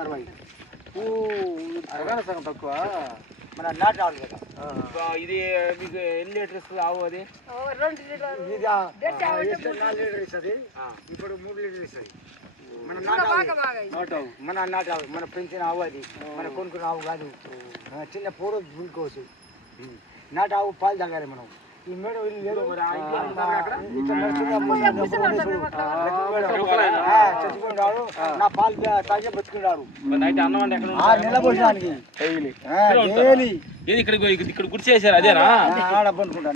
అరవై. అరవై సగం తక్కువ? మన నాటు రావాలి కదా. ఇది మీకు ఎన్ని లీటర్స్ ఆవు అది? నాలుగు లీటర్ ఇస్తుంది ఇప్పుడు మూడు లీటర్ ఇస్తుంది మన నాటు ఆవు. మన నాటు ఆవు. మన పెంచిన ఆవు అది. మన కొనుక్కున్న ఆవు కాదు. చిన్న పూర దున్నుకోవచ్చు నాటు ఆవు పాలు తాగాలి మనం. ఇక్కడ చచ్చిపోయినాడు. నా పాలు తాగే బతుకున్నాడు. ఇక్కడ ఇక్కడ గుడిచేసారు అదేనా?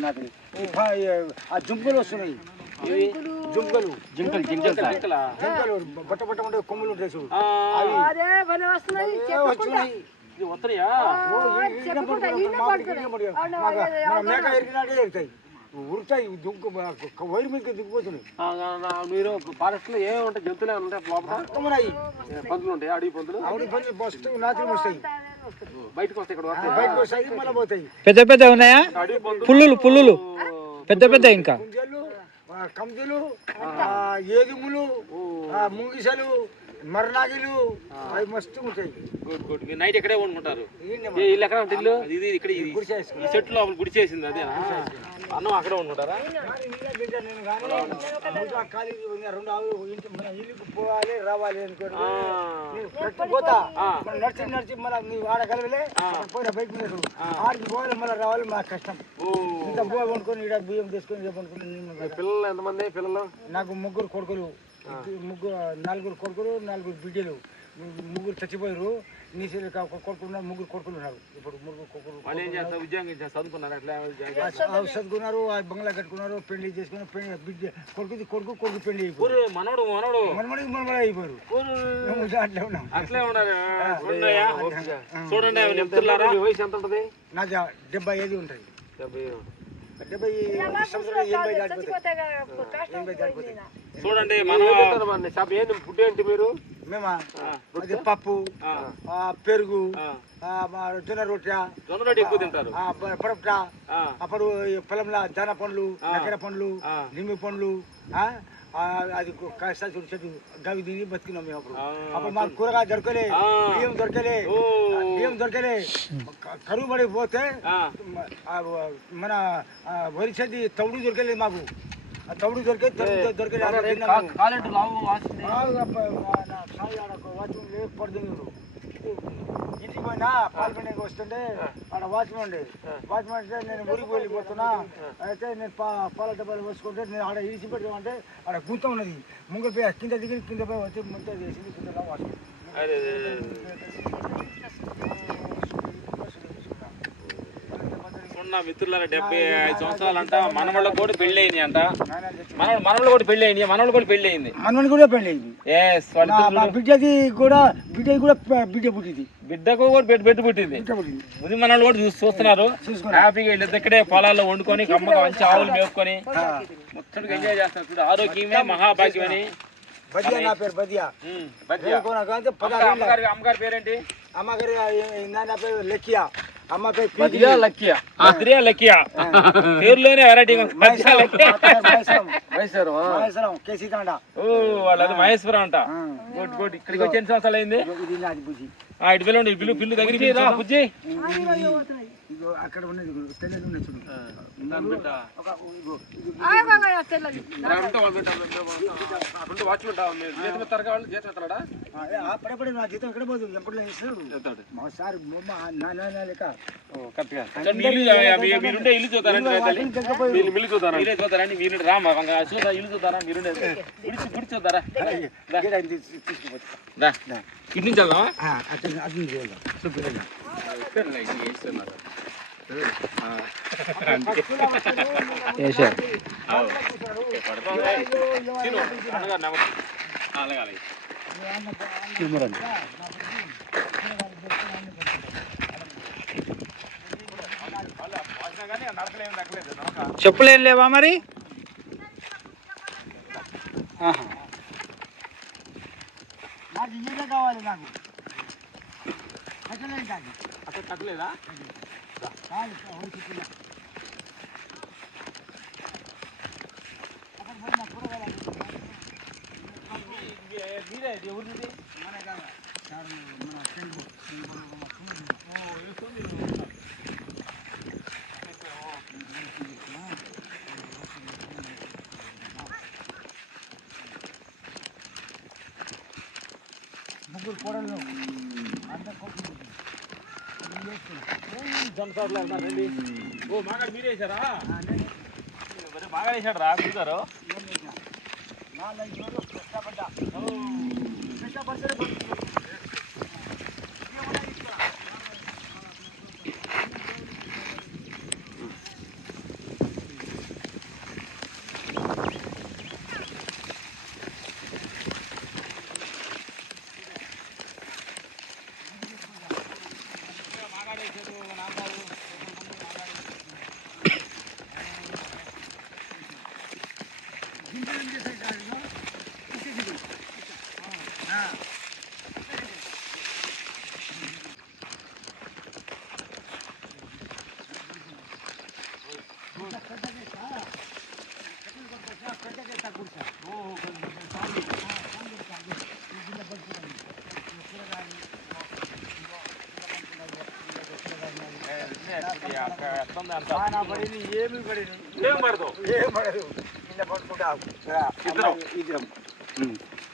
నాకు ఈ ఆ జుంకలు వస్తున్నాయి. జుంకలు. జింకలు జింకలు జింకలా? జుంకలు బట్ట బట్ట ఉండే కొమ్ములు ఉంటాయి చూడు. ఇది. మాకు- ఎరిగినాడే ఉరుతాయి దుంకు వైరు మీదకి మీరు ఫారెస్ట్లో ఏమి ఉంటాయి? జంతువులు ఏమైనా ఉంటాయి లోపల పందులు ఉంటాయి? అడవి పందులు? ఆవిడ పనులు ఫస్ట్ వస్తాయి. బయటకు వస్తాయి ఇక్కడ వస్తాయి. బయటకు వస్తాయి మళ్ళీ పోతాయి. పెద్ద పెద్ద ఉన్నాయా? అడవి పందులు. పుల్లులు పుల్లులు. పెద్ద పెద్ద ఇంకా. కందులు ఆ, ఏదుములు ఆ, ముంగిసలు మర్నాగిలు అవి మస్తు ఉంటాయి. Good good. మీరు నైట్ ఇక్కడే వండుకుంటారు. ఏ ఇల్లు ఎక్కడ ఉంటుంది ఇల్లు? ఇది ఇక్కడ ఇది. ఈ చెట్టు లోపల గుడి చేసింది అదేనా? అన్నం అక్కడే వండుకుంటారా? రెండు ఆవులు ఇల్లుకి పోవాలి రావాలి అనుకోడు పోతా. నడిచి నడిచి మళ్ళీ నీవు ఆడ కలవలే పోయిన బయట మీద. ఆడికి పోవాలి మళ్ళీ రావాలి మాకు కష్టం. ఇంత పోయి వండుకొని ఇక్కడ బియ్యం తీసుకొని రేపు వండుకొని. పిల్లలు ఎంతమంది పిల్లలు? నాకు ముగ్గురు కొడుకులు. ముగ్గురు నలుగురు కొడుకులు నలుగురు బిడ్డలు. ముగ్గురు చచ్చిపోయారు. నీ చెల్లి కా- కొడుకులు ఉన్నారు ముగ్గురు కొడుకులు ఉన్నారు. ఇప్పుడు ముగ్గురు కొడుకులు చదువుకున్నారు బంగ్లా కట్టుకున్నారు పెళ్ళి చేసుకున్నారు పెళ్ళి బిడ్డ కొడుకుది కొడుకు కొడుకు పెళ్ళి మనోడు మనోడు. మనమడికి మనమడే అయిపోయారు. అట్లే ఉన్నాం. అట్లే ఉన్నారు. చూడండి వయసు ఎంత ఉంటది? నాది డెబ్బై ఐదు ఉంటుంది. డెబ్బై డెబ్బై సంవత్సరాలు ఎనభై దాటిపోతాయి? చూడండి మనం షాప్ ఏంటి ఫుడ్ ఏంటి మీరు? మేమా? అది పప్పు పెరుగు ఆ. ఆ, మా జొన్న రొట్టె జొన్న రొట్టె ఎక్కువ తింటారు. ఆ, ప- పడపట ఆ, అప్పుడు పొలంలో దాన పండ్లు నక్కర పండ్లు. నిమ్మి పండ్లు అది కాస్త చూడు చెట్టు గవి తిని బతికినాం మేము అప్పుడు. అప్పుడు మాకు కూరగాయ దొరకలే. బియ్యం దొరకలే. బియ్యం దొరకలే కరువు పడి పోతే ఆ, మ- ఆ, మన వరి చెది తవుడు దొరకలేదు మాకు ఆ తవుడు దొరికే దొరకలేదు. కాలేటు లావు వాసింది ఇంటికి పోయినా పాల్గొనడానికి వస్తుంటే ఆడ వాచ్మెన్ ఉండే. వాచ్మెన్ అంటే నేను ఊరికి వెళ్ళిపోతున్నా. అయితే నేను పా పాల డబ్బాలు వేసుకుంటే నేను ఆడ ఇడిచి పెట్టామంటే ఆడ గుంత ఉన్నది. ముంగ కింద దిగి కింద పోయి వచ్చి ముంత వేసింది కింద వాచ్మెన్ అదే, అదే, అదే. ఉన్న మిత్రులారా డెబ్బై ఐదు సంవత్సరాలు అంట మనవాళ్ళకి కూడా పెళ్ళి అయింది అంట. మనవాళ్ళు మనవాళ్ళు కూడా పెళ్ళి అయింది మనవాళ్ళు కూడా పెళ్ళి అయింది మనవని కూడా పెళ్ళి అయింది ఎస్ నా- బిడ్డది కూడా బిడ్డది కూడా బిడ్డ పుట్టింది. బిడ్డకు కూడా పుట్టింది. బిడ్డ పుట్టింది. ముది మనవాళ్ళు కూడా చూసి చూస్తున్నారు. హ్యాపీగా వీళ్ళు ఇక్కడే పొలాల్లో వండుకొని కమ్మగా మంచి ఆవులు మేపుకొని ముచ్చటగా ఎంజాయ్ చేస్తారు చూడు ఆరోగ్యమే మహాభాగ్యం అని బదియా నా పేరు బదియా. అమ్మగారి పేరేంటి? అమ్మగారి నాన్న పేరు? లెక్కియా. లక్కియా. లక్కియా. పేరులోనే వెరైటీ లక్కియా. మహేశ్వరం. కేసీ తాండ ఓ వాళ్ళది మహేశ్వరం అంట. Good good. ఇక్కడికి వచ్చి ఎన్ని సంవత్సరాలు అయింది ఇది నాది బుజ్జి. ఆ, ఇటు పిల్లలు పిల్లు పిల్లు దగ్గరికి రా బుజ్జి. అక్కడ ఉన్నది తెల్లది ఉన్నది చూడు. ఒక ఇగో, ఇది ఆ, ఏ, ఆ పడే పడే నా జీతం ఎక్కడ పోదు? ఎప్పుడు ఇస్తాడు మా సార్ మా నాన్న లెక్క. ఇటు నుంచి అటు అటు నుంచి వెళ్దాం. చూపిద్దాం. వేసారు తిను. అన్నగారు లేవా మరి ఆహా. నాకు కావాలి నాకు అట్లనే కాదు. అక్కడ కట్టలేదా కాదు, ఓ చిక్కుల. అక్కడ పోయి నా కూరగాయలు అమ్ముతున్నా. మీరే ఇది ఎవరిది మన కాదు. సార్, మన ఫ్రెండ్ మన కుమారుడు. ఓ ఇది సోమి ముగ్గురు కోడలు ఓ మాగాడు మీరే వేసారా బాగా వేసాడు రా చూసారు కష్టపడ్డా కష్టపడితే ఏమి పడింది ఏం పడతావు ఏం పడదు కింద పడుకుంటా ఇద్దరం? ఇద్దరం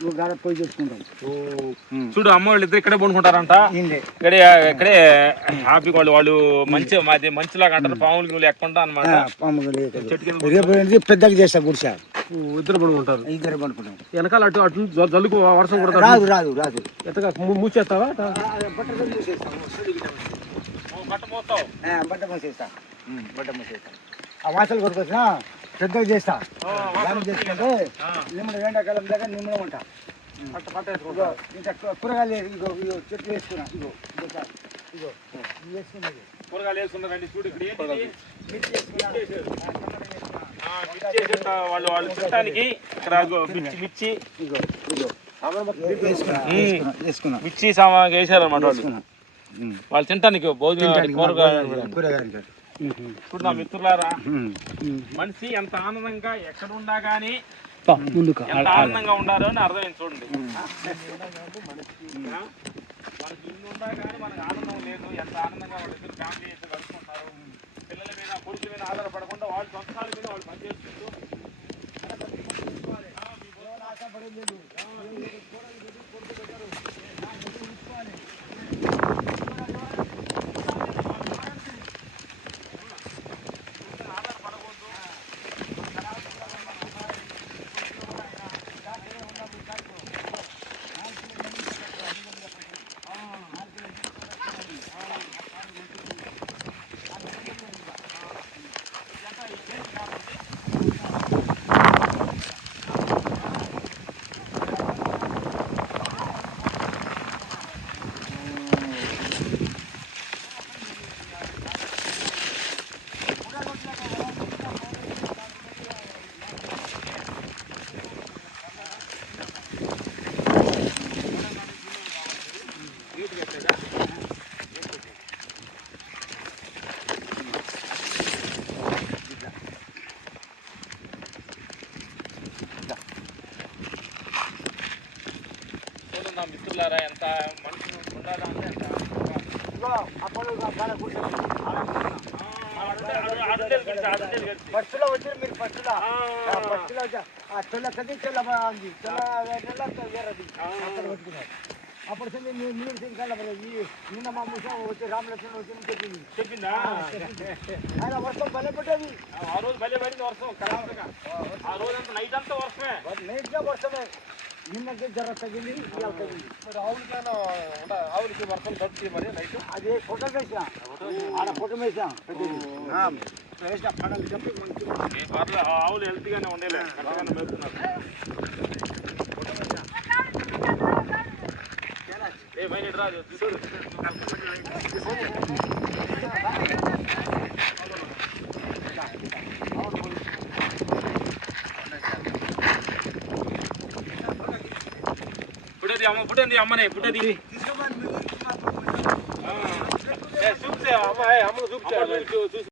నువ్వు గాడ పోయి చెప్పుకుంటాం చూడు అమ్మ వాళ్ళు ఇద్దరు ఇక్కడే పడుకుంటారంట. ఇక్కడే ఇక్కడే హ్యాపీ వాళ్ళు వాళ్ళు మంచి మాది మంచిలాగా అంటారు. పాములు ఎక్కుండా అనమాట రేపు పెద్దగా చేస్తా గుడిసా. ఇద్దరు పడుకుంటారు. ఇద్దరు పడుకుంటాం. వెనకాల అటు అటు జల్లుకు వర్షం కూడా రాదు రాదు రాదు. ఎత్తగా ము- మూసేస్తావా? బట్ట మూసేస్తా. బట్ట మూసేస్తా. ఆ వాసలు కొట్టుకొచ్చినా పెద్దగా చేస్తా. చేసుకుంటే నిమ్మడం ఎండాకాలం దగ్గర నిమ్మడం ఇగో ఇంకా కూరగాయలు ఇగో ఇగో చెట్లు వేసుకున్నా. ఇగో ఇగో సార్. ఇగో వేసుకున్నది కూరగాయలు వేసుకున్నారండి చూడు ఇక్కడ? మిర్చి వేసుకున్నా. వాళ్ళు వాళ్ళు తినడానికి ఇక్కడ మిర్చి మిర్చి. ఇగో ఇగో వేసుకున్నా మిర్చి సామా వేసారనమాట వాళ్ళు. వాళ్ళు తినడానికి భోజనం కూరగాయలు. ఇప్పుడు నా మిత్రులారా. మనిషి ఎంత ఆనందంగా ఎక్కడ ఉండా గానీ ముందుకు. ఎంత ఆనందంగా ఉండాలో అని అర్థమైంది చూడండి? మనకి ఇన్ని ఉండా కానీ మనకు ఆనందం లేదు. ఎంత ఆనందంగా వాళ్ళిద్దరు ఫ్యామిలీ అయితే గడుపుకుంటారు. పిల్లల మీద కొడుకు మీద ఆధారపడకుండా వాళ్ళ సొంతాల మీద వాళ్ళు పనిచేసుకుంటూ కలిసి, ఆడుండేది కలిసి. ఫస్ట్లో వచ్చారు మీరు ఫస్ట్లో ఫస్ట్లో ఆ తెల్ల కది తెల్ల ఉంది. తెల్ల వేరది అక్కడ పెట్టుకున్నారు అప్పుడు సంది మీరు మీరు తినకాల నిన్న మా ముసా వచ్చి రామలక్ష్మణ్ వచ్చి చెప్పింది. చెప్పిందా? ఆయన వర్షం బలే పెట్టేది ఆ రోజు భలే పడింది వర్షం ఆ రోజు అంతా నైట్ అంతా వర్షమే నైట్గా వర్షమే. నిన్నకి జ్వరం తగ్గింది ఇవాళ తగ్గింది మరి ఆవులకైనా అంటే ఆవులకి వర్షం తగ్గుతుంది మరి నైట్ అది ఫోటో వేసిన ఆడ ఫోటో వేసిన వేసిన పడలు చెప్పి మంచిగా ఏ పర్లే ఆ ఆవులు హెల్తీగానే ఉండేలే కరెక్ట్గానే మేపుతున్నారు ఏ మైనట్ అమ్మ పుట్టేది అమ్మనే మాత్రం కొంచెం చూసే అమ్మాయి అమ్మను చూపించారు